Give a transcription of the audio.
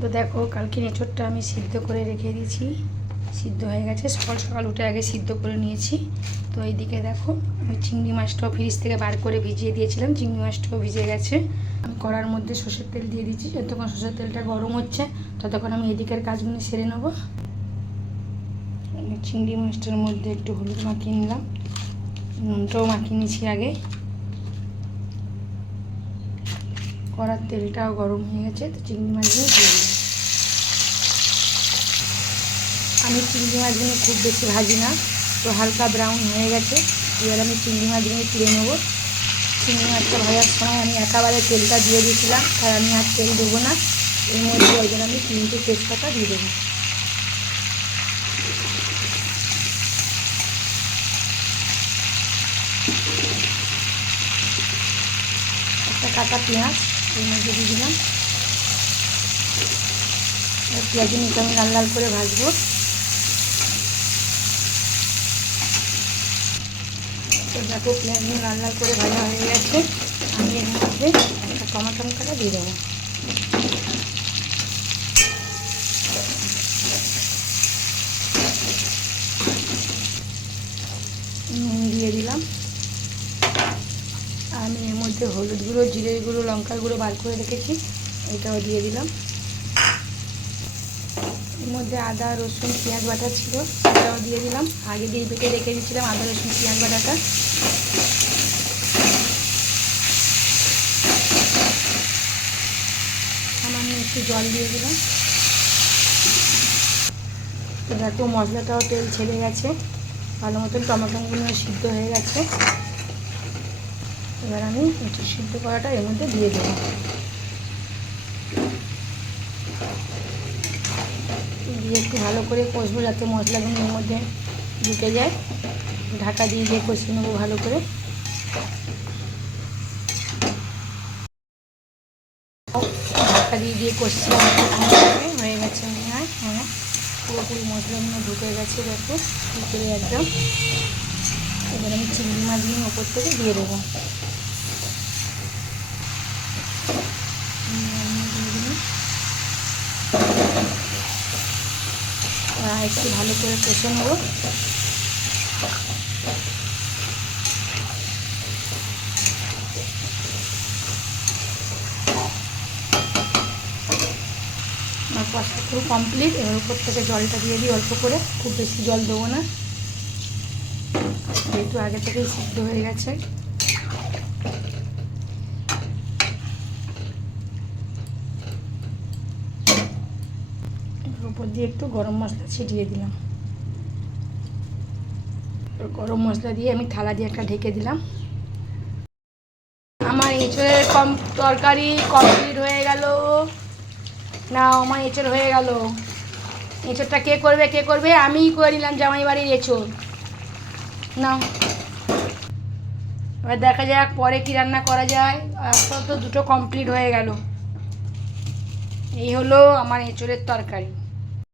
তো দেখো কালকে এঁচোড়টা আমি সিদ্ধ করে রেখে দিয়েছি, সিদ্ধ হয়ে গেছে। সকাল সকাল উঠে আগে সিদ্ধ করে নিয়েছি। তো এইদিকে দেখো আমি চিংড়ি মাছটাও ফ্রিজ থেকে বার করে ভিজিয়ে দিয়েছিলাম, চিংড়ি মাছটাও ভিজে গেছে। আমি কড়ার মধ্যে সর্ষের তেল দিয়ে দিচ্ছি। যতক্ষণ সর্ষের তেলটা গরম হচ্ছে ততক্ষণ আমি এদিকের কাজগুলো সেরে নেবো। চিংড়ি মাছটার মধ্যে একটু হলুদ মাখিয়ে নিলাম, নুনটাও মাখিয়ে নিয়েছি আগে। কড়ার তেলটাও গরম হয়ে গেছে, তো চিংড়ি মাছগুলো দিয়ে দিলাম। আমি চিংড়ি মাছগুলো খুব বেশি ভাজি না, তো হালকা ব্রাউন হয়ে গেছে। এবার আমি চিংড়ি মাছগুলো তুলে নেবো। চিংড়ি মাছটা ভাজার সময় আমি একেবারে তেলটা দিয়ে দিয়েছিলাম, আর আমি আর তেল দেবো না এর মধ্যে। ওই জন্য আমি 3টে তেজপাতা দিয়ে দেবো। একটা কাটা পেঁয়াজ এর মধ্যে দিয়ে দিলাম। পেঁয়াজের নিচে আমি লাল লাল করে ভাজবো। তো দেখো পেঁয়াজগুলো লাল লাল করে ভাজা হয়ে গেছে। আমি এর মধ্যে একটা টমেটো কাটা দিয়ে দেবো। নুন দিয়ে দিলাম। আমি এর মধ্যে হলুদ গুঁড়ো, জিরের গুঁড়ো, লঙ্কার গুঁড়ো বার করে রেখেছি, এটাও দিয়ে দিলাম। এর মধ্যে আদা রসুন পেঁয়াজ বাটা ছিল, সেটাও দিয়ে দিলাম। আগে দিয়ে বেটে রেখে দিয়েছিলাম আদা রসুন পেঁয়াজ বাটাটা। সামান্য একটু জল দিয়ে দিলাম। তো দেখো মশলাটাও তেল ছেড়ে গেছে, ভালো মতন টমেটোগুলো সিদ্ধ হয়ে গেছে। এবার আমি একটু সিদ্ধ করাটা এর মধ্যে দিয়ে দেবো। দিয়ে একটু ভালো করে কষবো যাতে মশলাগুলো এর মধ্যে ঢুকে যায়। ঢাকা দিয়ে কষিয়ে নেবো ভালো করে। ঢাকা দিয়ে কষিয়ে হয়ে গেছে মনে হয়। হ্যাঁ, পুরোপুরি মশলাগুলো ঢুকে গেছে দেখো ভিতরে একদম। এবার আমি চিংড়ি মাছগুলো ওপর থেকে দিয়ে দেবো। একটু ভালো করে কষে নেবো। আমার কষা পুরো কমপ্লিট। এবার উপর থেকে জলটা দিয়ে দিই অল্প করে, খুব বেশি জল দেবো না, যেহেতু আগে থেকেই সিদ্ধ হয়ে গেছে। উপর দিয়ে একটু গরম মশলা ছিটিয়ে দিলাম। গরম মশলা দিয়ে আমি থালা দিয়ে একটা ঢেকে দিলাম। আমার এঁচড়ের তরকারি কমপ্লিট হয়ে গেল। না, আমার এঁচড় হয়ে গেল। এঁচড়টা কে করবে? আমিই করে নিলাম জামাই বাড়ির এঁচড়। না, এবার দেখা যাক পরে কি রান্না করা যায়। তো দুটো কমপ্লিট হয়ে গেল। এই হলো আমার এঁচড়ের তরকারি।